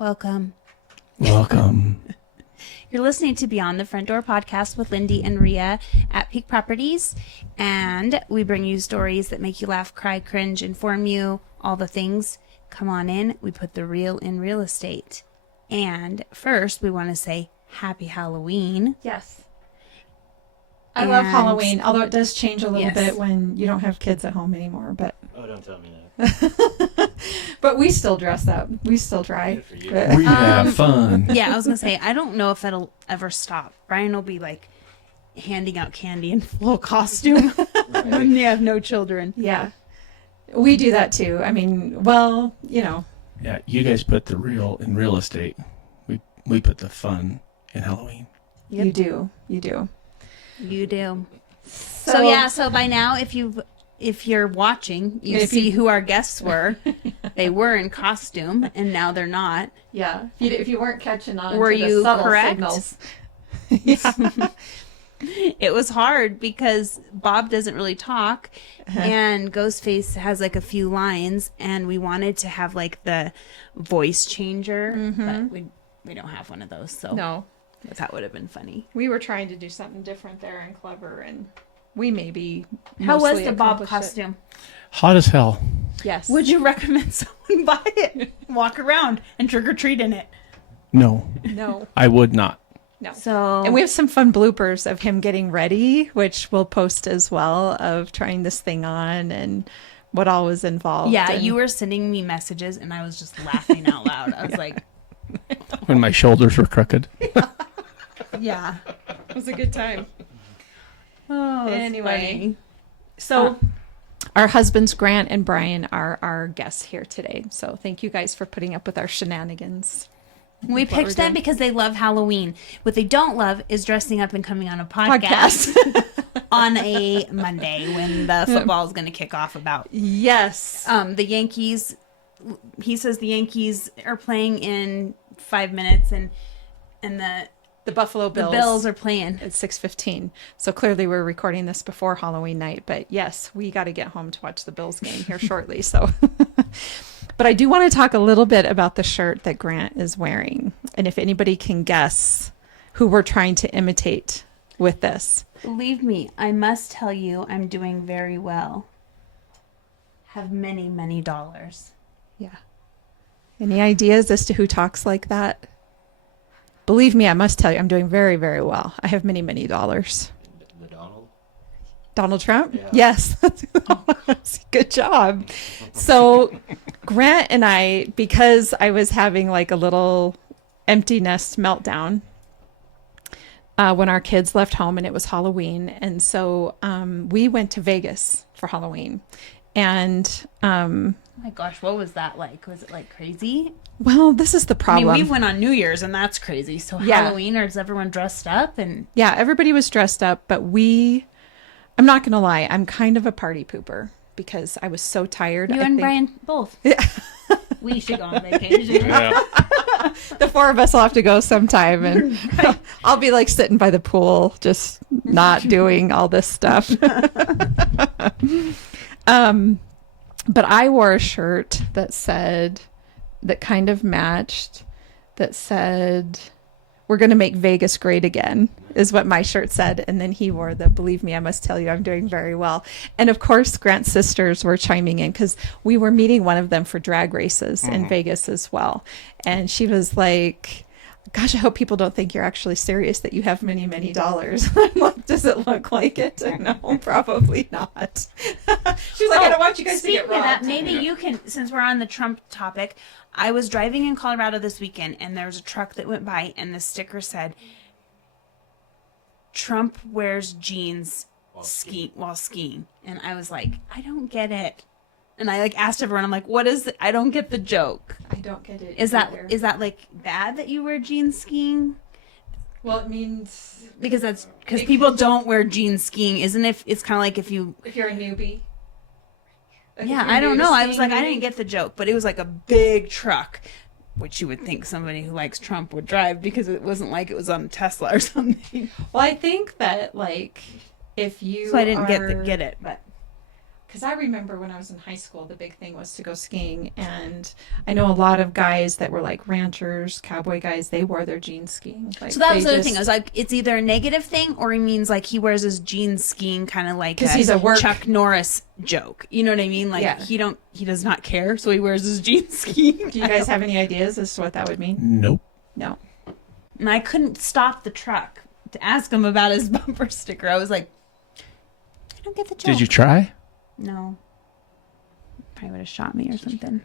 Welcome. Welcome. You're listening to Beyond the Front Door podcast with Lindee and Rhea at Peak Properties. And we bring you stories that make you laugh, cry, cringe, inform you, all the things. Come on in. We put the real in real estate. And first, we want to say Happy Halloween. Yes. I love Halloween, although it does change a little bit when you don't have kids at home anymore. But oh, don't tell me that. but we still dress up. We still try. We have fun. Yeah, I was going to say, I don't know if that'll ever stop. Brian will be like handing out candy in full costume when you have no children. Yeah. We do that too. I mean, well, you know. Yeah, you guys put the real in real estate. We put the fun in Halloween. Yep. You do. You do. You do. So by now, if you're watching, you see who our guests were. They were in costume, and now they're not. Yeah. If you weren't catching on were to the you subtle correct? signals. Yeah. It was hard because Bob doesn't really talk, and Ghostface has like a few lines, and we wanted to have like the voice changer, but we don't have one of those. So No. That would have been funny. We were trying to do something different there and clever, and we maybe. How was mostly the Bob accomplished costume? Hot as hell. Yes. Would you recommend someone buy it, walk around, and trick or treat in it? No, No. I would not. No. So And we have some fun bloopers of him getting ready, which we'll post as well, of trying this thing on and what all was involved. yeah, and you were sending me messages, and I was just laughing out loud. I was like, When my shoulders were crooked. yeah. It was a good time. Oh, Anyway. So our husbands, Grant and Brian, are our guests here today. So thank you guys for putting up with our shenanigans. We That's what picked we're them doing. because they love Halloween. What they don't love is dressing up and coming on a podcast on a Monday when the football is going to kick off about. Yes. The Yankees, he says the Yankees are playing in 5 minutes and The Buffalo the Bills. Bills are playing. At 6:15. So clearly we're recording this before Halloween night. But yes, we got to get home to watch the Bills game here shortly. So, but I do want to talk a little bit about the shirt that Grant is wearing. And if anybody can guess who we're trying to imitate with this. Believe me, I must tell you, I'm doing very well. Have many, many dollars. Yeah. Any ideas as to who talks like that? Believe me, I must tell you, I'm doing very, very well. I have many, many dollars. The Donald? Donald Trump? Yeah. Yes. Good job. So Grant and I, because I was having like a little empty nest meltdown when our kids left home and it was Halloween. And so we went to Vegas for Halloween. And Oh my gosh, what was that like? Was it like crazy? well, this is the problem. I mean, we went on New Year's and that's crazy. So Yeah. Halloween, or is everyone dressed up? And Yeah, everybody was dressed up, but I'm not going to lie, I'm kind of a party pooper because I was so tired. you I and think Brian both. Yeah. We should go on vacation. Yeah. The four of us will have to go sometime, and I'll be like sitting by the pool, just not doing all this stuff. But I wore a shirt that kind of matched, that said, "We're going to make Vegas great again," is what my shirt said. And then he wore the "Believe me, I must tell you, I'm doing very well." And of course, Grant's sisters were chiming in because we were meeting one of them for drag races in Vegas as well. And she was like, "Gosh, I hope people don't think you're actually serious, that you have many, many dollars." I'm like, "Does it look like it?" No, probably not. She was like, "I don't want you guys to get Speaking of that, robbed." maybe you can, since we're on the Trump topic, I was driving in Colorado this weekend and there was a truck that went by and the sticker said, "Trump wears jeans while skiing." And I was like, I don't get it. And I like asked everyone, I'm like, what is it? I don't get the joke. I don't get it. Is either. that like bad that you wear jeans skiing? Well, it means Because people don't wear jeans skiing, isn't it? It's kind of like if you. if you're a newbie. Like if Yeah, you're I new don't to know. I was skiing, like, I maybe? didn't get the joke, but it was like a big truck, which you would think somebody who likes Trump would drive because it wasn't like it was on a Tesla or something. Well, I think that like if you So I didn't are, get it, but because I remember when I was in high school, the big thing was to go skiing. And I know a lot of guys that were like ranchers, cowboy guys, they wore their jeans skiing. Like, So that was they the other thing. just- I was like, it's either a negative thing or he means like he wears his jeans skiing kind of like 'Cause he's a work- Chuck Norris joke. You know what I mean? Like Yeah. he does not care, so he wears his jeans skiing. Do you guys have any ideas as to what that would mean? Nope. No. And I couldn't stop the truck to ask him about his bumper sticker. I was like, I don't get the joke. Did you try? No. Probably would have shot me or something.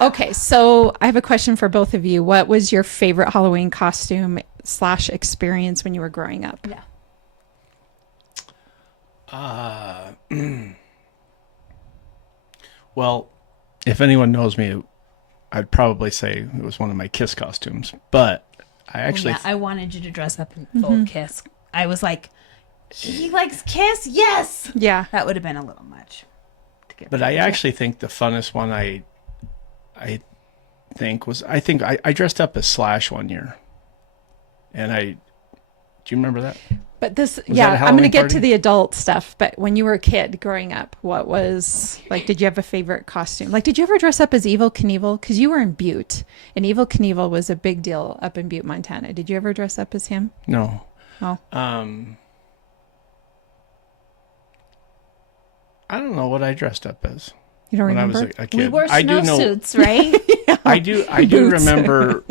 Okay, so I have a question for both of you. What was your favorite Halloween costume / experience when you were growing up? Yeah. Well, if anyone knows me, I'd probably say it was one of my Kiss costumes. But I actually, I wanted you to dress up in full Kiss. I was like, he likes Kiss? Yes! Yeah. That would have been a little much. but I actually think the funnest one I think I dressed up as Slash one year, and do you remember that? But this, that a I'm going to Halloween get party? to the adult stuff. But when you were a kid growing up, what was, like, did you have a favorite costume? Like, did you ever dress up as Evel Knievel? Because you were in Butte, and Evel Knievel was a big deal up in Butte, Montana. Did you ever dress up as him? No. Oh. I don't know what I dressed up as You don't when remember? I was a kid. We wore I do know. snowsuits, right? I do Boots. remember.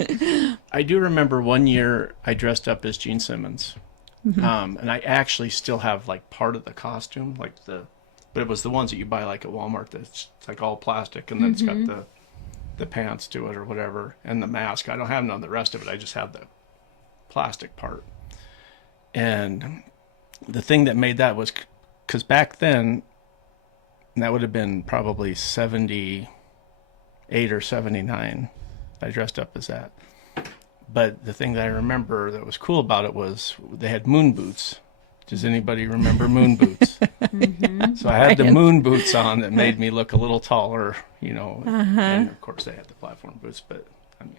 I do remember one year I dressed up as Gene Simmons, and I actually still have like part of the costume, but it was the ones that you buy like at Walmart. That's it's like all plastic, and then it's got the pants to it or whatever, and the mask. I don't have none of the rest of it. I just have the plastic part. And the thing that made that was because back then, and that would have been probably 78 or 79. I dressed up as that. But the thing that I remember that was cool about it was they had moon boots. Does anybody remember moon boots? So I had the moon boots on that made me look a little taller, and of course they had the platform boots, but I mean,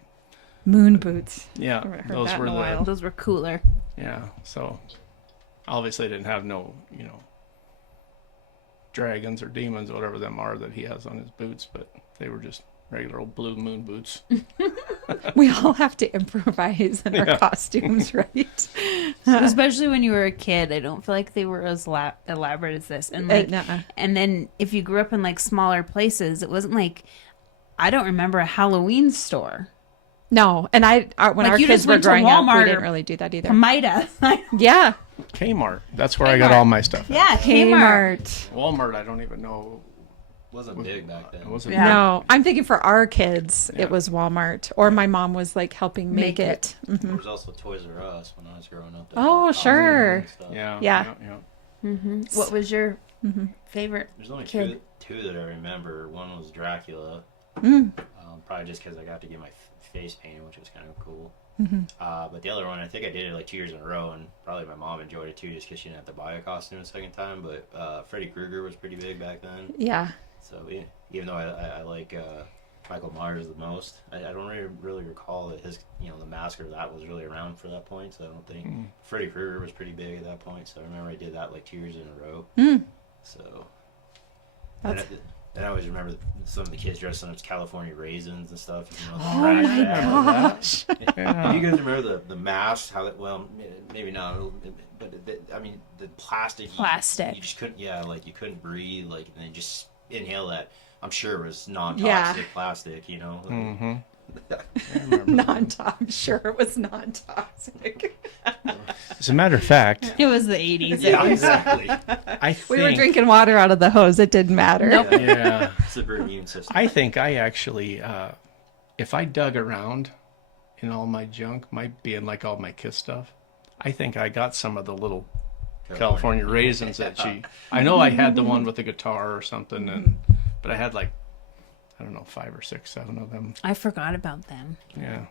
Moon boots. yeah, Haven't heard those that were in a while. Those were cooler. yeah. So obviously I didn't have no, dragons or demons or whatever them are that he has on his boots, but they were just regular old blue moon boots. We all have to improvise in our Yeah. costumes, right? Especially when you were a kid. I don't feel like they were as elaborate as this. And like, nuh-uh. and then if you grew up in like smaller places, it wasn't like, I don't remember a Halloween store. No, and when Like, our you kids just were went to growing up, we Walmart didn't or really do that either. Mida. Yeah, Kmart. That's where I got all my stuff. At. Yeah, Kmart. Kmart. Walmart, I don't even know. Wasn't big back then. Was it? Yeah. No, I'm thinking for our kids, Yeah. it was Walmart, or my mom was like helping make it. There was also Toys R Us when I was growing up. Oh, That had sure. and stuff. Yeah. Yeah. What was your favorite There's only kid? two that I remember. One was Dracula. Probably just because I got to get my face painted, which was kind of cool. But the other one, I think I did it like 2 years in a row, and probably my mom enjoyed it too, just because she didn't have to buy a costume a second time. But Freddy Krueger was pretty big back then. Yeah. So even though I like Michael Myers the most, I don't really recall that his, the mask or that was really around for that point. So I don't think Freddy Krueger was pretty big at that point. So I remember I did that like 2 years in a row. So and I always remember some of the kids dressing up as California raisins and stuff. Oh my gosh. Yeah. Do you guys remember the mask? How that? Well, maybe not. But I mean, the plastic. Plastic. You just couldn't. Yeah, like you couldn't breathe. Like and then just inhale that. I'm sure it was non-toxic plastic. Mm-hmm. I'm sure it was non-toxic. As a matter of fact, It was the 80s. Yeah, exactly. I think We were drinking water out of the hose. It didn't matter. Nope. Yeah, Super immune system. I think I actually, if I dug around in all my junk, might be in like all my Kiss stuff. I think I got some of the little California raisins that she. I know I had the one with the guitar or something, but I had like, I don't know, 5 or 6, 7 of them. I forgot about them. Yeah.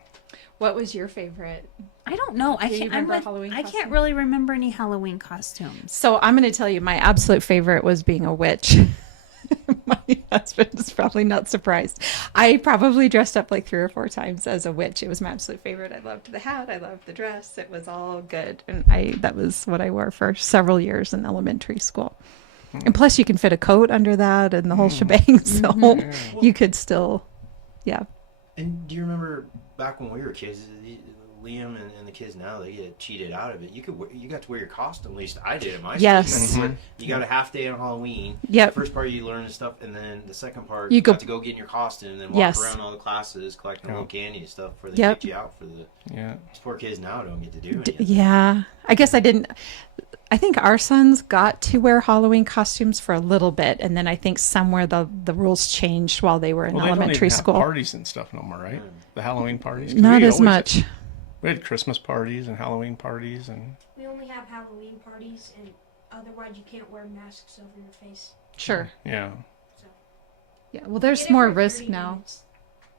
What was your favorite? I don't know. I Do you can't. remember I'm Halloween I can't costume? really remember any Halloween costumes. So I'm going to tell you, my absolute favorite was being a witch. My husband is probably not surprised. I probably dressed up like 3 or 4 times as a witch. It was my absolute favorite. I loved the hat. I loved the dress. It was all good. And that was what I wore for several years in elementary school. And plus, you can fit a coat under that and the whole shebang. So you could still, yeah. And do you remember back when we were kids, Liam and the kids now, they get cheated out of it. You got to wear your costume. At least I did at my school. Yes. You got a half day on Halloween. Yep. First part you learn and stuff, and then the second part You you go- got to go get in your costume and then walk Yes. around all the classes collecting Yeah. little candy and stuff before they Yep. kick you out for the. Yeah. These poor kids now don't get to do it. Yeah. I guess I didn't. I think our sons got to wear Halloween costumes for a little bit, and then I think somewhere the rules changed while they were in Well, they don't elementary even have school. parties and stuff no more, right? The Halloween parties. 'Cause Not we as always much. We had Christmas parties and Halloween parties, and We only have Halloween parties, and otherwise you can't wear masks over your face. Sure. yeah. So Yeah. Well, there's get it more for risk 30 now. minutes,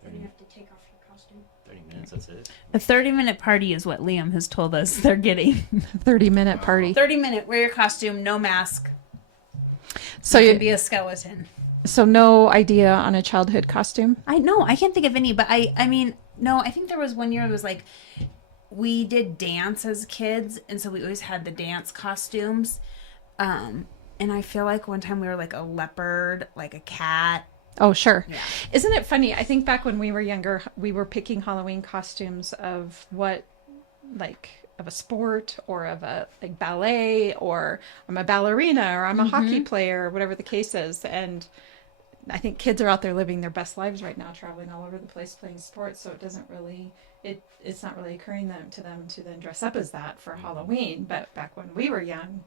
then you have to take off your costume. 30 minutes, that's it. A 30-minute party is what Liam has told us they're getting. 30-minute party. 30-minute, wear your costume, no mask. So You you can be a skeleton. so no idea on a childhood costume. I know, I can't think of any, but I mean, no, I think there was one year it was like we did dance as kids, and so we always had the dance costumes. And I feel like one time we were like a leopard, like a cat. Oh, sure. Yeah. Isn't it funny? I think back when we were younger, we were picking Halloween costumes of what, like, of a sport or of a like ballet, or I'm a ballerina or I'm a hockey player, or whatever the case is. And I think kids are out there living their best lives right now, traveling all over the place playing sports. So it doesn't really, it's not really occurring to them to then dress up as that for Halloween. But back when we were young,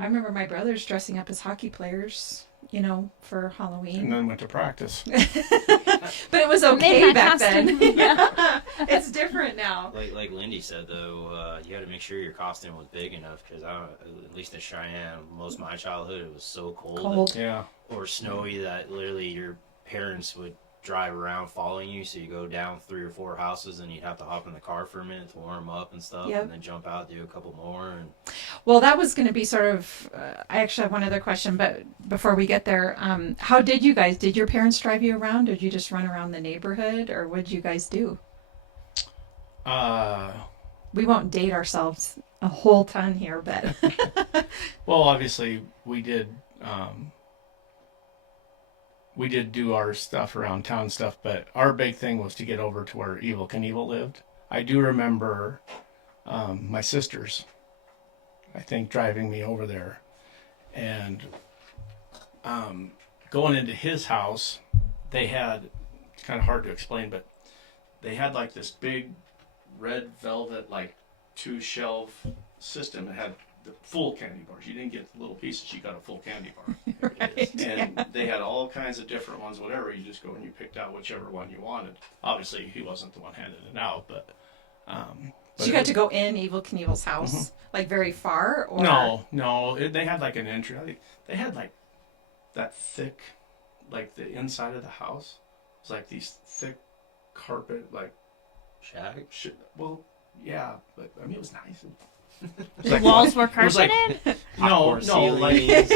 I remember my brothers dressing up as hockey players, for Halloween. And then went to practice. But it was okay Midnight back costume. then. Yeah. It's different now. Like Lindee said, though, you had to make sure your costume was big enough because at least in Cheyenne, most of my childhood, it was so cold. Yeah. Or snowy that literally your parents would drive around following you, so you go down 3 or 4 houses and you'd have to hop in the car for a minute to warm up and stuff, Yep. and then jump out, do a couple more. And Well, that was going to be sort of. I actually have one other question, but before we get there, how did you guys? Did your parents drive you around? Did you just run around the neighborhood, or what did you guys do? We won't date ourselves a whole ton here, but Well, obviously we did do our stuff around town stuff, but our big thing was to get over to where Evel Knievel lived. I do remember my sisters, I think, driving me over there, and going into his house. They had, it's kind of hard to explain, but they had like this big red velvet, like 2-shelf system that had the full candy bars. You didn't get the little pieces, you got a full candy bar. And they had all kinds of different ones, whatever. You just go and you picked out whichever one you wanted. Obviously, he wasn't the one handing it out, but so you got to go in Evel Knievel's house, like very far, or No. They had like an entry. They had like that thick, like the inside of the house was like these thick carpet, like shag. well, yeah, but I mean it was nice. The walls were it was like- carpeted? No, Popcorn like, ceilings.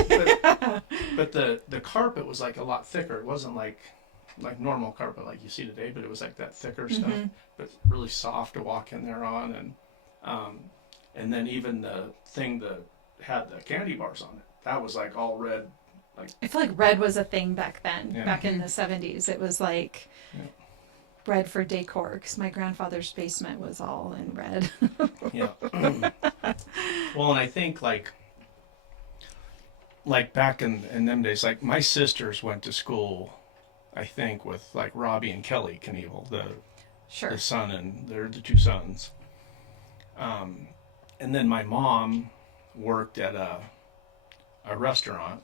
but the carpet was like a lot thicker. It wasn't like normal carpet like you see today, but it was like that thicker stuff, but really soft to walk in there on, and then even the thing that had the candy bars on it, that was like all red. Like I feel like red was a thing back then, Yeah. back in the 70s. It was like Yeah. red for decor, because my grandfather's basement was all in red. yeah. Well, and I think like back in them days, like my sisters went to school, I think, with like Robbie and Kelly Knievel, Sure. the son, and they're the 2 sons. And then my mom worked at a restaurant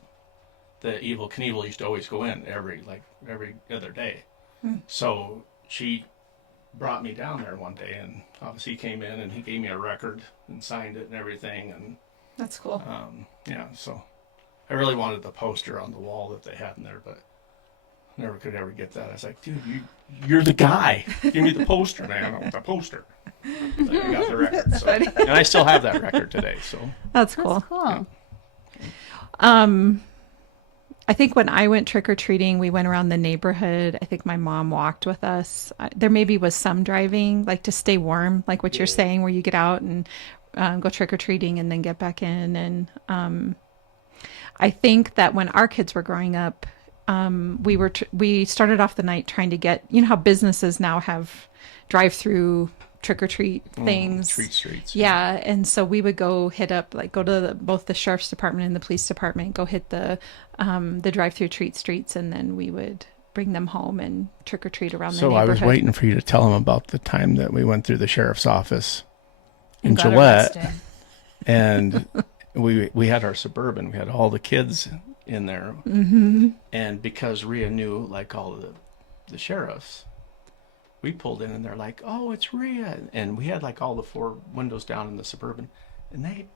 that Evel Knievel used to always go in every other day. So she brought me down there one day, and obviously he came in and he gave me a record and signed it and everything, and That's cool. yeah, so I really wanted the poster on the wall that they had in there, but never could ever get that. I was like, dude, you're the guy. Give me the poster, man. I want the poster. So I got the record. So. And I still have that record today. So That's cool. That's cool. I think when I went trick-or-treating, we went around the neighborhood. I think my mom walked with us. There maybe was some driving, like to stay warm, like what you're saying, where you get out and go trick-or-treating and then get back in. And I think that when our kids were growing up, we started off the night trying to get, you know how businesses now have drive-through trick-or-treat things. Treat streets. Yeah, and so we would go hit up, like go to both the sheriff's department and the police department, go hit the drive-through treat streets, and then we would bring them home and trick-or-treat around the So neighborhood. I was waiting for you to tell them about the time that we went through the sheriff's office in And got Gillette, arrested. and we had our Suburban. We had all the kids in there, and because Rhea knew like all the sheriffs, we pulled in and they're like, "Oh, it's Rhea," and we had like all the 4 windows down in the Suburban, and they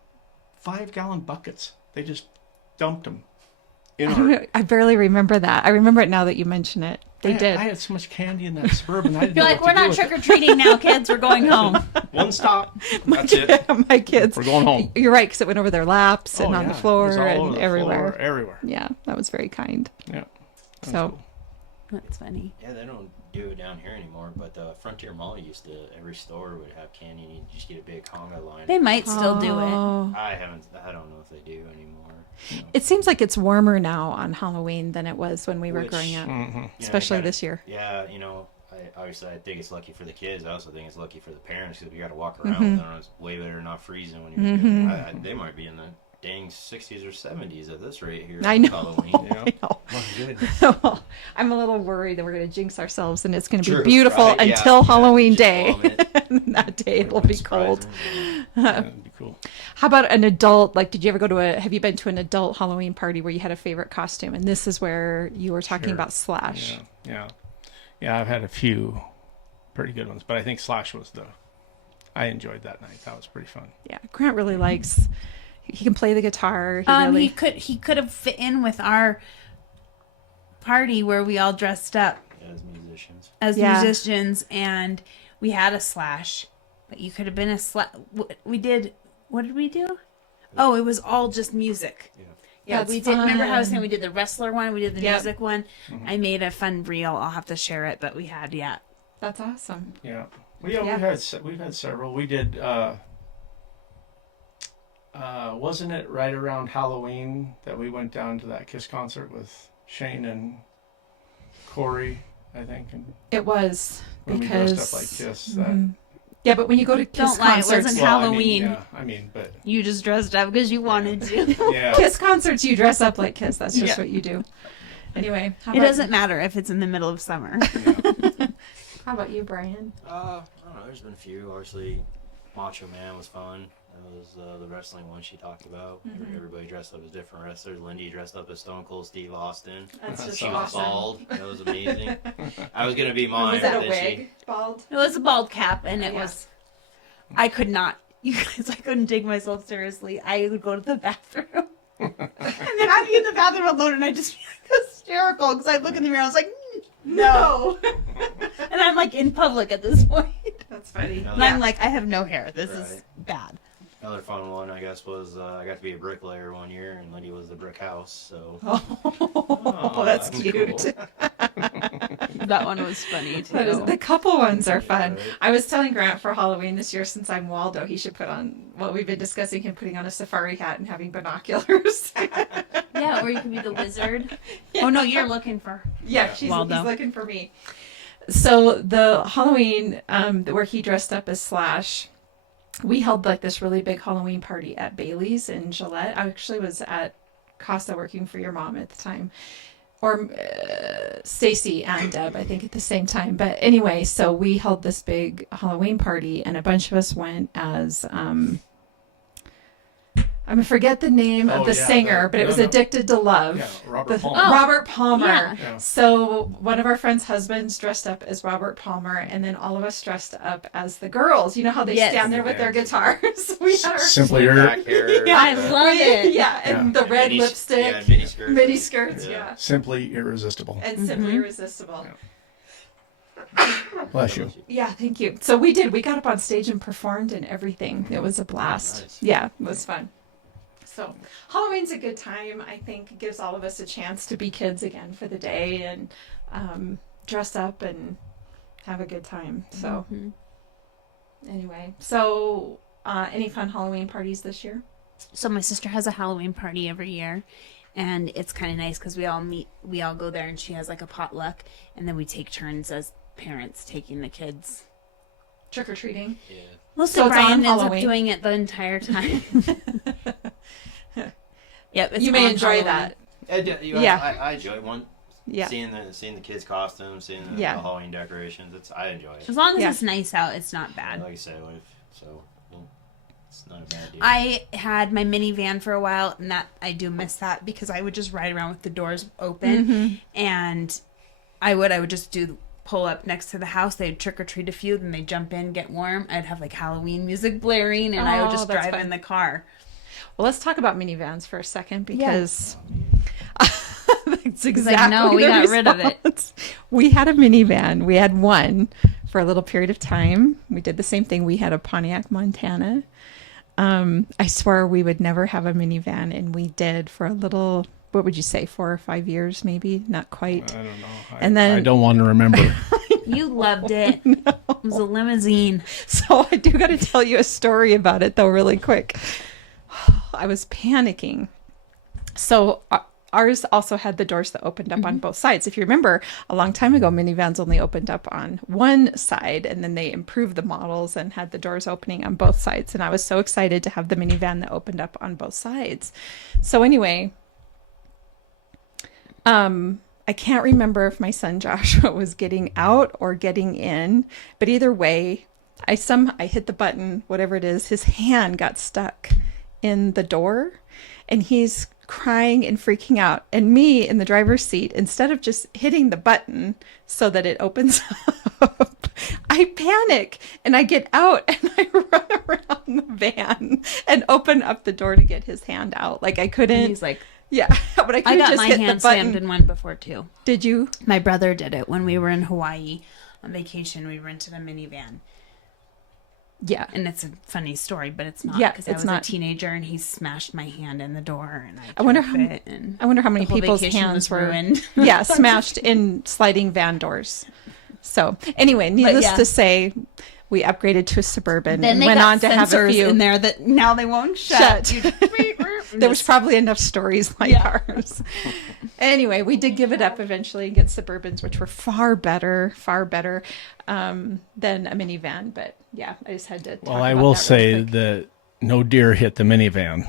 5-gallon buckets. They just dumped them in our. I barely remember that. I remember it now that you mention it. They I did. had so much candy in that Suburban. I didn't You're know like, what we're to do not with it. trick or treating now, kids. We're going home. One stop. That's it. My kids. We're going home. You're right, because it went over their laps and Oh, on yeah. the floor It was all and over the everywhere. floor, everywhere. Yeah, that was very kind. Yeah. That was So, cool. That's funny. Yeah, they don't do it down here anymore, but Frontier Mall used to, every store would have candy and you just get a big conga line. They might still do it. Oh. I don't know if they do anymore. You know. It seems like it's warmer now on Halloween than it was when we were Which- growing up, Mhm. You know, especially you gotta- this year. Yeah, obviously I think it's lucky for the kids. I also think it's lucky for the parents because you got to walk around Mm-hmm. with them. It's way better than not freezing when you're doing they might be in the dang 60s or 70s at this rate here. I on know. Halloween. Yeah. I know. Well, good. So, I'm a little worried that we're going to jinx ourselves and it's going to be True, beautiful right? Yeah, until yeah, Halloween just day. vomit. And that day it'll be cold. Surprising. That'd be cool. How about an adult? Like, did you ever have you been to an adult Halloween party where you had a favorite costume? And this is where you were talking Sure. about Slash. Yeah. I've had a few pretty good ones, but I think Slash was I enjoyed that night. That was pretty fun. Yeah, Grant really likes. He can play the guitar. Really, He could have fit in with our party where we all dressed up As musicians. as Yeah. musicians, and we had a Slash, but you could have been a Slash. We did. What did we do? Oh, it was all just music. Yeah, That's we did. Remember how I was fun. saying we did the wrestler one, we did the Yep. music one. I made a fun reel. I'll have to share it, but we had That's awesome. Yeah. Well, yeah, Yeah. we've had several. We did. Wasn't it right around Halloween that we went down to that Kiss concert with Shane and Corey? I think, and It was when because we dressed up like Kiss. That, Mhm. Yeah, but when you go to Kiss Don't lie, it concerts, wasn't well, Halloween. I mean, but You just dressed up because you wanted to. yeah. Kiss concerts, you dress up like Kiss. That's just Yeah. what you do. Anyway, It doesn't matter if it's in the middle of summer. How about you, Brian? I don't know. There's been a few. Obviously, Macho Man was fun. That was the wrestling one she talked about. Everybody dressed up as different wrestlers. Lindee dressed up as Stone Cold Steve Austin. That's just She was awesome. bald. That was amazing. I was gonna be mine. Was that a but then wig? Bald? It was a bald cap, and it Yeah. was. I could not. You guys, I couldn't take myself seriously. I would go to the bathroom, and then I'd be in the bathroom alone, and I'd just be like hysterical because I'd look in the mirror. I was like, no, and I'm like in public at this point, That's funny. No, and I'm like, I have no hair. This is Right. bad. Another fun one, I guess, was I got to be a bricklayer one year, and Lindee was the brick house. So Oh, that's that was cute. cool. That one was funny too. The couple ones are fun. Right. I was telling Grant for Halloween this year, since I'm Waldo, he should put on, well, we've been discussing him putting on a safari hat and having binoculars. Yeah, or you could be the wizard. Oh no, you're looking for. Yeah, he's Waldo. looking for me. So the Halloween where he dressed up as Slash, we held like this really big Halloween party at Bailey's in Gillette. I actually was at Costa working for your mom at the time, or Stacy and Deb, I think, at the same time. But anyway, so we held this big Halloween party, and a bunch of us went as I'm gonna forget the name of Oh, the yeah, singer, but it no, was no. Addicted to Love. Yeah, Robert The- Palmer. Oh. Robert Palmer. Yeah. Yeah. So one of our friends' husbands dressed up as Robert Palmer, and then all of us dressed up as the girls. You know how they Yes. stand there with their Yeah. guitars? We had our Simply Slick her. back hair. Yeah. I love it. yeah, and Yeah. the red Mini- lipstick, Yeah, mini skirts. mini skirts, Yeah. yeah, Simply irresistible. and simply irresistible. Bless you. Yeah, thank you. So we did. We got up on stage and performed and everything. It was a blast. Nice. Yeah, it was fun. So Halloween's a good time. I think it gives all of us a chance to be kids again for the day and dress up and have a good time. So anyway, so any fun Halloween parties this year? So my sister has a Halloween party every year, And it's kind of nice because we all go there, and she has like a potluck, and then we take turns as parents taking the kids. Trick or treating. Yeah. Mostly So it's on Brian ends up Halloween. doing it the entire time. Yep, it's You may on enjoy Halloween. that. Yeah. I enjoy one. Yeah. Seeing the kids' costumes, seeing the Halloween decorations. I enjoy it. As long as Yeah. it's nice out, it's not bad. Like I said, it's not a bad deal. I had my minivan for a while, and that I do miss that because I would just ride around with the doors open, and I would just pull up next to the house. They'd trick or treat a few, then they'd jump in, get warm. I'd have like Halloween music blaring, and I would just that's drive fun. in the car. Well, let's talk about minivans for a second because that's like, exactly no, we the got rid of it. response. We had a minivan. We had one for a little period of time. We did the same thing. We had a Pontiac, Montana. I swear we would never have a minivan, and we did for a little. What would you say, 4 or 5 years, maybe? Not quite. I don't know. And then I don't want to remember. You loved it. It was a limousine. So I do got to tell you a story about it, though, really quick. I was panicking. So ours also had the doors that opened up on both sides. If you remember, a long time ago, minivans only opened up on one side, and then they improved the models and had the doors opening on both sides. And I was so excited to have the minivan that opened up on both sides. So anyway, I can't remember if my son Joshua was getting out or getting in, but either way, I hit the button, whatever it is, his hand got stuck in the door, and he's crying and freaking out. And me in the driver's seat, instead of just hitting the button so that it opens up, I panic and I get out and I run around the van and open up the door to get his hand out. Like I couldn't. And he's like, yeah, but I I couldn't got just my hit hand the button. slammed in one before too. Did you? My brother did it when we were in Hawaii on vacation. We rented a minivan. Yeah. And it's a funny story, but it's not. Yeah, because I it's was not. a teenager, and he smashed my hand in the door, and I wonder broke how- it, and I wonder how many the whole people's vacation hands was were ruined. yeah, smashed in sliding van doors. So anyway, needless yeah. to say, we upgraded to a Suburban Then and they went got on to have a sensors few. in there that now they won't shut. There was probably enough stories like ours. Anyway, we did give it up eventually and get Suburbans, which were far better than a minivan. But yeah, I just had to. Talk Well, I about will that say really quick. that no deer hit the minivan.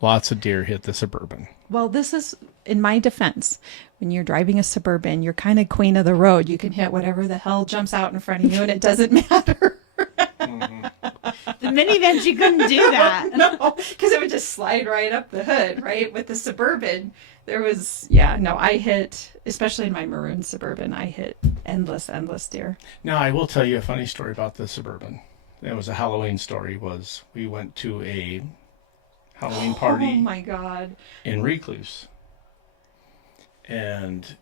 Lots of deer hit the Suburban. Well, this is in my defense. When you're driving a Suburban, you're kind of queen of the road. You can hit whatever the hell jumps out in front of you, and it doesn't matter. The minivans, you couldn't do that. No, because it would just slide right up the hood, right? With the Suburban, there was, I hit, especially in my maroon Suburban, I hit endless deer. Now, I will tell you a funny story about the Suburban. It was a Halloween story. We went to a Halloween party Oh my God. in Recluse. And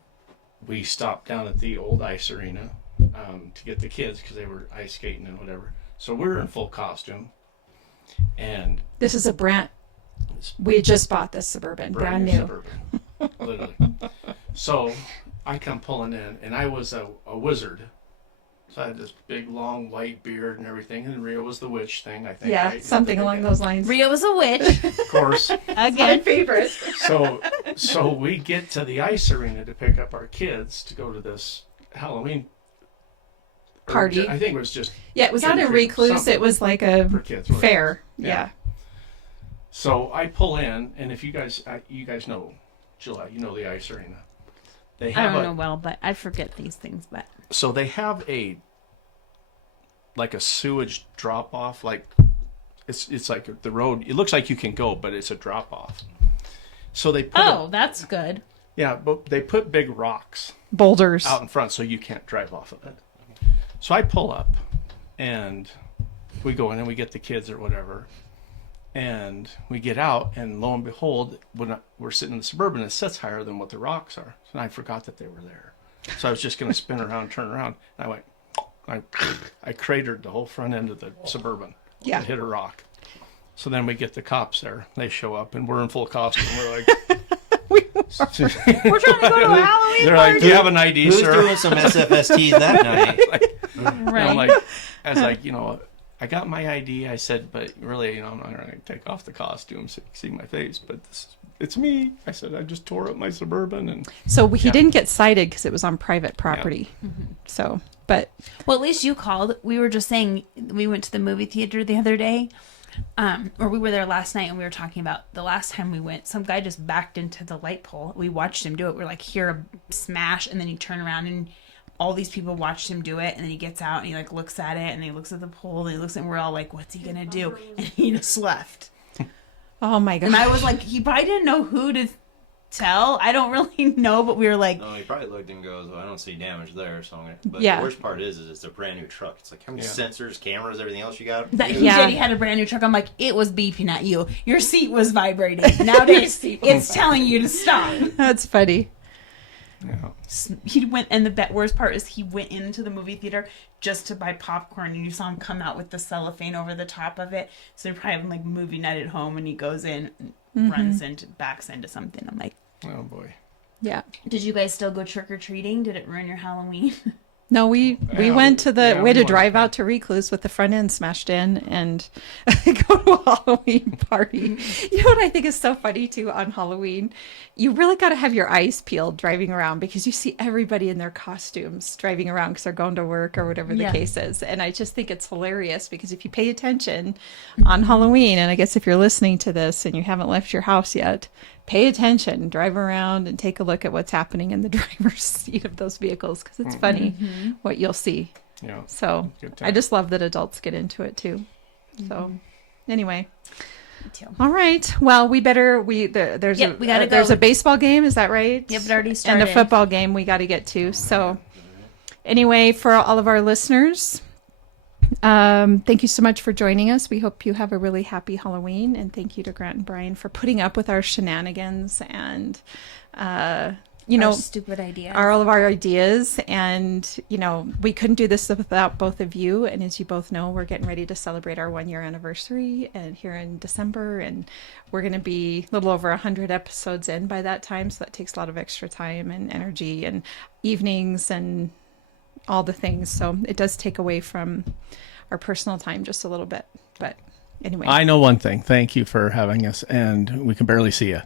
we stopped down at the old ice arena to get the kids because they were ice skating and whatever. So we're in full costume. And This is we just bought this Suburban, brand new. Suburban, literally. So I come pulling in, and I was a wizard. So I had this big, long, white beard and everything, and Rhea was the witch thing, I think. Yeah, right? something along those lines. Rhea was a witch. Of course. My Again. favorite. So we get to the ice arena to pick up our kids to go to this Halloween Party. I think it was just Yeah, it was out in Trick or treat, Recluse. something It was like for a kids. fair. Yeah. Yeah. So I pull in, and if you guys know, July, you know the ice arena. They I have don't know well, but I forget these things. But So they have a sewage drop off, like it's like the road. It looks like you can go, but it's a drop off. So they put that's good. but they put big rocks Boulders. out in front so you can't drive off of it. So I pull up, and we go in and we get the kids or whatever, and we get out, and lo and behold, when we're sitting in the Suburban, it sits higher than what the rocks are. And I forgot that they were there. So I was just going to spin around, turn around, and I went, I cratered the whole front end of the Suburban. Yeah. And hit a rock. So then we get the cops there. They show up, and we're in full costume. We're like, We're trying to go to a Halloween they're like, do you have an ID, Who's sir? doing some SFSTs that night? And right. I'm like, I was like, I got my ID. I said, but really, I'm not going to take off the costume so you can see my face. But it's me. I said, I just tore up my Suburban. And So he Yeah. didn't get cited because it was on private property. So, but Well, at least you called. We were just saying we went to the movie theater the other day, or we were there last night, and we were talking about the last time we went. Some guy just backed into the light pole. We watched him do it. We're like, hear a smash, and then he turned around, and all these people watched him do it. And then he gets out and he like looks at it, and he looks at the pole, and he looks, and we're all like, what's he gonna do? And he just left. oh my god, And I was like, he probably didn't know who to tell. I don't really know, but we were like, No, he probably looked and goes, well, I don't see damage there. So I'm gonna... But Yeah. the worst part is it's a brand new truck. It's like how many Yeah. sensors, cameras, everything else you got? that he Yeah. said he had a brand new truck. I'm like, it was beeping at you. Your seat was vibrating. Nowadays, it's telling you to stop. that's funny. yeah. He went, and the worst part is he went into the movie theater just to buy popcorn, and you saw him come out with the cellophane over the top of it. So they're probably having like movie night at home, and he goes in, and backs into something. I'm like, Oh boy. Yeah. did you guys still go trick or treating? Did it ruin your Halloween? No, we Yeah, went to the yeah, we we had to went drive to- out to Recluse with the front end smashed in and go to a Halloween party. You know what I think is so funny too on Halloween? You really got to have your eyes peeled driving around because you see everybody in their costumes driving around because they're going to work or whatever the Yeah. case is. And I just think it's hilarious because if you pay attention on Halloween, and I guess if you're listening to this and you haven't left your house yet, pay attention, drive around and take a look at what's happening in the driver's seat of those vehicles because it's funny what you'll see. Yeah. So Good I time. just love that adults get into it too. So anyway, Me too. all right. Well, we better there's Yep, we gotta go. there's a baseball game. Is that right? Yep, it already And started. a football game we got to get to. So anyway, for all of our listeners, thank you so much for joining us. We hope you have a really happy Halloween, and thank you to Grant and Brian for putting up with our shenanigans and Our stupid idea. all of our ideas. And we couldn't do this without both of you, and as you both know, we're getting ready to celebrate our 1 year anniversary and here in December, and we're going to be a little over 100 episodes in by that time, so that takes a lot of extra time and energy and evenings and all the things, so it does take away from our personal time just a little bit. But anyway, I know one thing. Thank you for having us, and we can barely see you.